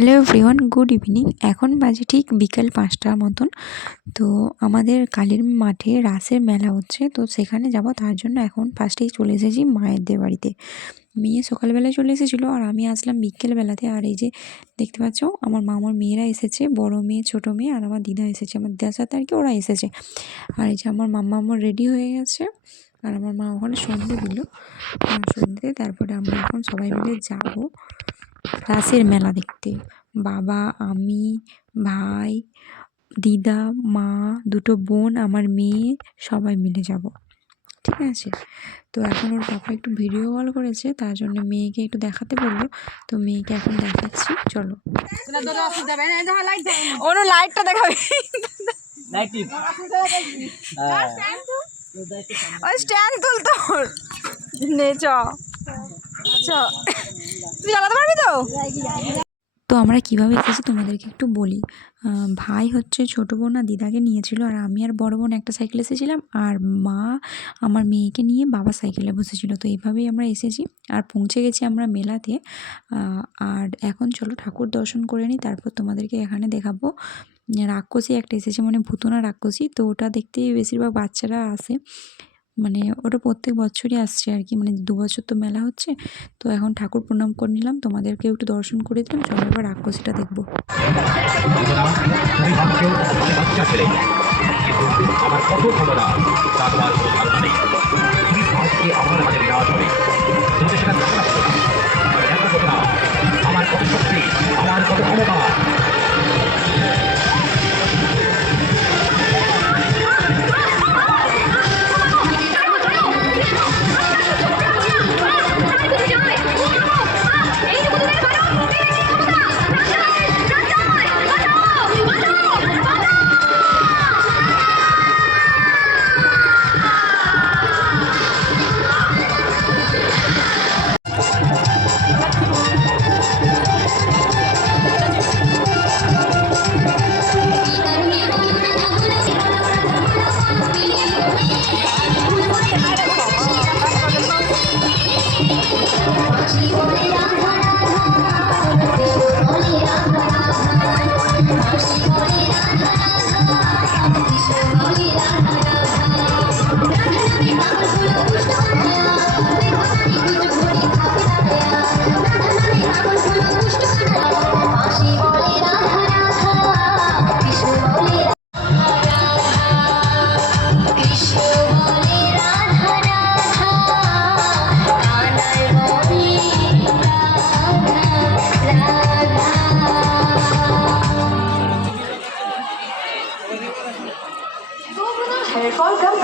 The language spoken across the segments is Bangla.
হ্যালো এভরিওয়ান গুড ইভিনিং এখন বাজে ঠিক বিকেল পাঁচটার মতন। তো আমাদের কালীর মাঠে রাসের মেলা হচ্ছে, তো সেখানে যাব। তার জন্য এখন ফার্স্টেই চলে এসেছি মায়েরদের বাড়িতে। মেয়ে সকালবেলায় চলে এসেছিল আর আমি আসলাম বিকেলবেলাতে। আর এই যে দেখতে পাচ্ছ, আমার মামার মেয়েরা এসেছে, বড় মেয়ে, ছোট মেয়ে আর আমার দিদা এসেছে। আমার দিদার সাথে আর কি ওরা এসেছে। আর এই যে আমার মাম্মা আমার রেডি হয়ে গেছে আর আমার মা ওখানে সন্ধে দিল। সন্ধে, তারপরে আমরা এখন সবাই মিলে যাব। রাসের মেলা দেখতে। বাবা আমি ভাই দিদা মা দুটো বোন আমার মেয়ে সবাই মিলে যাব। ঠিক আছে? তো এখন ওর পাপা একটু ভিডিও কল করেছে তার জন্য মেয়েকে একটু দেখাতে বলল। তো মেয়েকে এখন দেখাচ্ছি চলো। অনু লাইটটা দেখাবে? ওই স্ট্যান্ড তুল তোর। নে চ। চ। পারবি তো? তো আমরা কীভাবে এসেছি তোমাদেরকে একটু বলি। ভাই হচ্ছে ছোটো বোন আর দিদাকে নিয়েছিল আর আমি আর বড় বোন একটা সাইকেলে এসেছিলাম আর মা আমার মেয়েকে নিয়ে বাবা সাইকেলে বসেছিল। তো এইভাবেই আমরা এসেছি আর পৌঁছে গেছি আমরা মেলাতে। আর এখন চলো ঠাকুর দর্শন করে নিই, তারপর তোমাদেরকে এখানে দেখাবো। রাক্ষসী একটা এসেছে মানে ভূতনা রাক্ষসী, তো ওটা দেখতেই বেশিরভাগ বাচ্চারা আসে। মানে ওটা প্রত্যেক বছরই আসছে আর কি। মানে দু বছর তো মেলা হচ্ছে, তো এখন ঠাকুর প্রণাম করে নিলাম। তোমাদেরকে একটু দর্শন করে দিলাম, চলো এবার রাক্ষসীটা দেখব। আমার কত ক্ষমতা।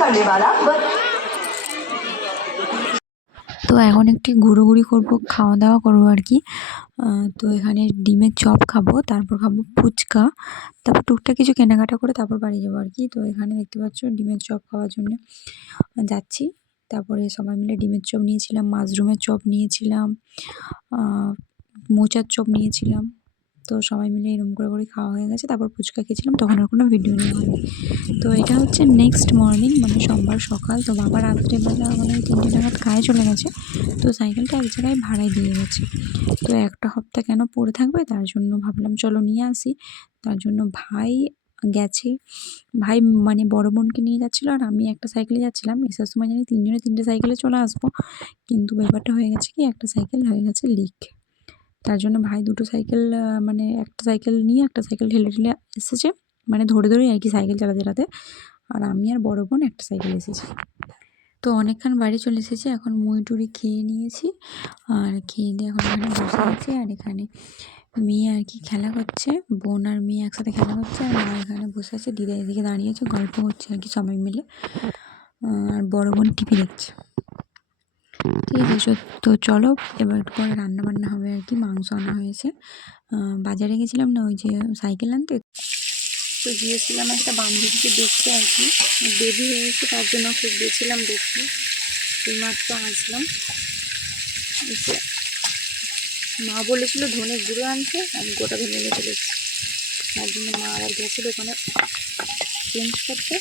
करने वाला व তো এখন একটি ঘুরোঘুরি করবো খাওয়া দাওয়া করবো আর কি আহ, তো এখানে ডিমের চপ খাবো তারপর খাবো ফুচকা তারপর টুকটাক কিছু কেনাকাটা করে তারপর বাড়ি যাবো আর কি তো এখানে দেখতে পাচ্ছ ডিমের চপ খাওয়ার জন্য যাচ্ছি তারপরে সবাই মিলে ডিমের চপ নিয়েছিলাম মাশরুমের চপ নিয়েছিলাম আহ, মোচার চপ নিয়েছিলাম তো সবাই মিলে এরকম করে করে খাওয়া হয়ে গেছে, তারপর ফুচকা খেয়েছিলাম, তখন আর কোনো ভিডিও নেওয়া হয়নি। তো এটা হচ্ছে নেক্সট মর্নিং মানে সোমবার সকাল, তো বাবা রাত্রেবেলা মানে তিনটে নাগাদ কাজে চলে গেছে, তো সাইকেলটা এক জায়গায় ভাড়ায় দিয়ে গেছে। তো একটা হপ্তাহ কেন পড়ে থাকবে, তার জন্য ভাবলাম চলো নিয়ে আসি। তার জন্য ভাই গেছে, ভাই মানে বড় বোনকে নিয়ে যাচ্ছিল, আর আমি একটা সাইকেলে যাচ্ছিলাম আসার সময় জানি তিনজনে তিনটে সাইকেলে চলে আসব, কিন্তু ব্যাপারটা হয়ে গেছে কি, একটা সাইকেল হয়ে গেছে লিক তার জন্য ভাই দুটো সাইকেল মানে একটা সাইকেল নিয়ে একটা সাইকেল ঠেলে ঠেলে এসেছে। মানে ধরে ধরেই আর কি সাইকেল চালাতে চালাতে। আর আমি আর বড় বোন একটা সাইকেল এসেছি। তো অনেকক্ষণ বাড়ি চলে এসেছি, এখন মুড়ি টুড়ি খেয়ে নিয়েছি। আর খেয়ে দিয়ে এখন এখানে বসে আছি। আর এখানে মেয়ে আর কি খেলা করছে। বোন আর মেয়ে একসাথে খেলা করছে। আর মা এখানে বসে আছে। দিদা এদিকে দাঁড়িয়ে আছে, গল্প করছে আর কি সবাই মিলে। আর বড় বোন টিভি দেখছে। ঠিক আছে, তো চলো এবার একটু পরে রান্না বান্না হবে আর কি, মাংস আনা হয়েছে। বাজারে গেছিলাম না, ওই যে সাইকেল আনতে? তো গিয়েছিলাম একটা বান্ধবীকে দেখতে আর কি। বেবি হয়েছে তার জন্য খুব গেছিলাম দেখতে। এইমাত্র আসলাম। এসে মা বলেছিল ধনে গুঁড়ো আনতে, আমি গোটা ধনে নিয়ে চলে এসেছি তার জন্য মা আবার গেছিল ওখানে চেঞ্জ করতে।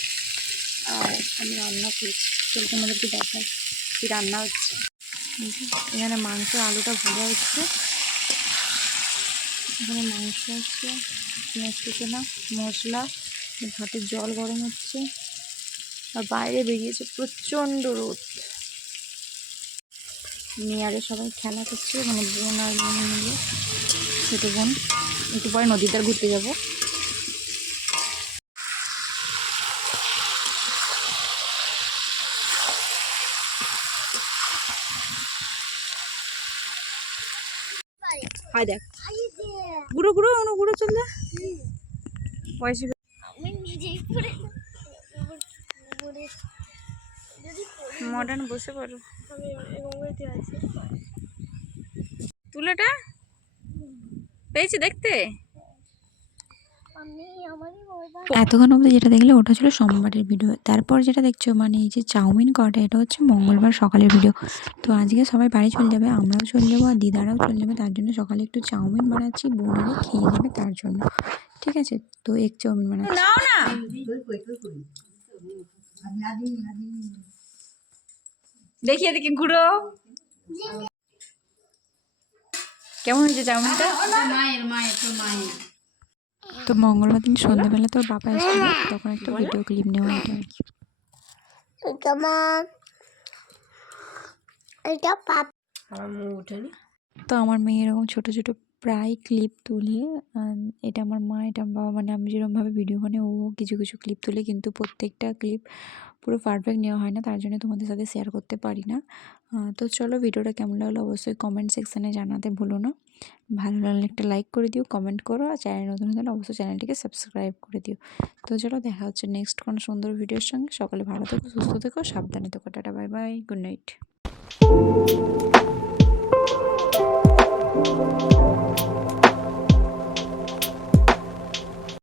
আর আমি রান্না করেছি। তোমাদেরকে দেখাই কি রান্না হচ্ছে। এই এখানে মাংস আলুটা ভাজা হচ্ছে। এখানে মাংস আছে পেঁয়াজ কুচোনা মশলা, ভাতের জল গরম হচ্ছে। আর বাইরে বেরিয়েছে প্রচণ্ড রোদ। মেয়ারে সবাই খেলা করছে মানে বোন আর বোন মিলে। ছোটো বোন, একটু পরে নদীর ধার ঘুরতে যাব। হাই দেখ। গুঁড়ো গুঁড়ো অনু গুঁড়ো চল দে পয়সা মডার্ন বসে পড়ো। তুলেটা? পেয়েছি দেখতে? এতক্ষণ অবধি যেটা দেখলে ওটা ছিল সোমবারের ভিডিও তারপর যেটা দেখছ মানে এই যে চাউমিন করাটা এটা হচ্ছে মঙ্গলবার সকালের ভিডিও তো আজকে সবাই বাড়ি চলে যাবে আমরাও চলে যাব আর দিদারাও চলে যাবে। তার জন্য সকালে একটু চাউমিন বানাচ্ছি বোনেরা খেয়ে যাবে তার জন্য। ঠিক আছে? তো এক চাউমিন বানাচ্ছি। নাও না। দেখিয়ে দেখি গুঁড়ো কেমন হয়েছে চাউমিনটা? তো মঙ্গলবার দিন সন্ধ্যাবেলা তোর বাবা এসেছিল তখন একটা ভিডিও ক্লিপ নেওয়া এটা আর কি। তো আমার মেয়ে এরকম ছোটো ছোটো প্রায় ক্লিপ তুলে এটা আমার মা এটা আমার বাবা মানে আমি যেরকমভাবে ভিডিও বানাই ও কিছু কিছু ক্লিপ তুলে কিন্তু প্রত্যেকটা ক্লিপ পুরো পারফেক্ট নেওয়া হয় না, তার জন্য তোমাদের সাথে শেয়ার করতে পারি না। তো চলো ভিডিওটা কেমন লাগল অবশ্যই কমেন্ট সেকশানে জানাতে ভুলো না। ভালো লাগলে একটা লাইক করে দিও কমেন্ট করো, আর চ্যানেল নতুন হলে অবশ্যই চ্যানেলটিকে সাবস্ক্রাইব করে দিও। তো চলো দেখা হচ্ছে নেক্সট কোনো সুন্দর ভিডিওর সঙ্গে। সকলে ভালো থেকো, সুস্থ থেকো, সাবধানে থেকো। Tata bye bye good night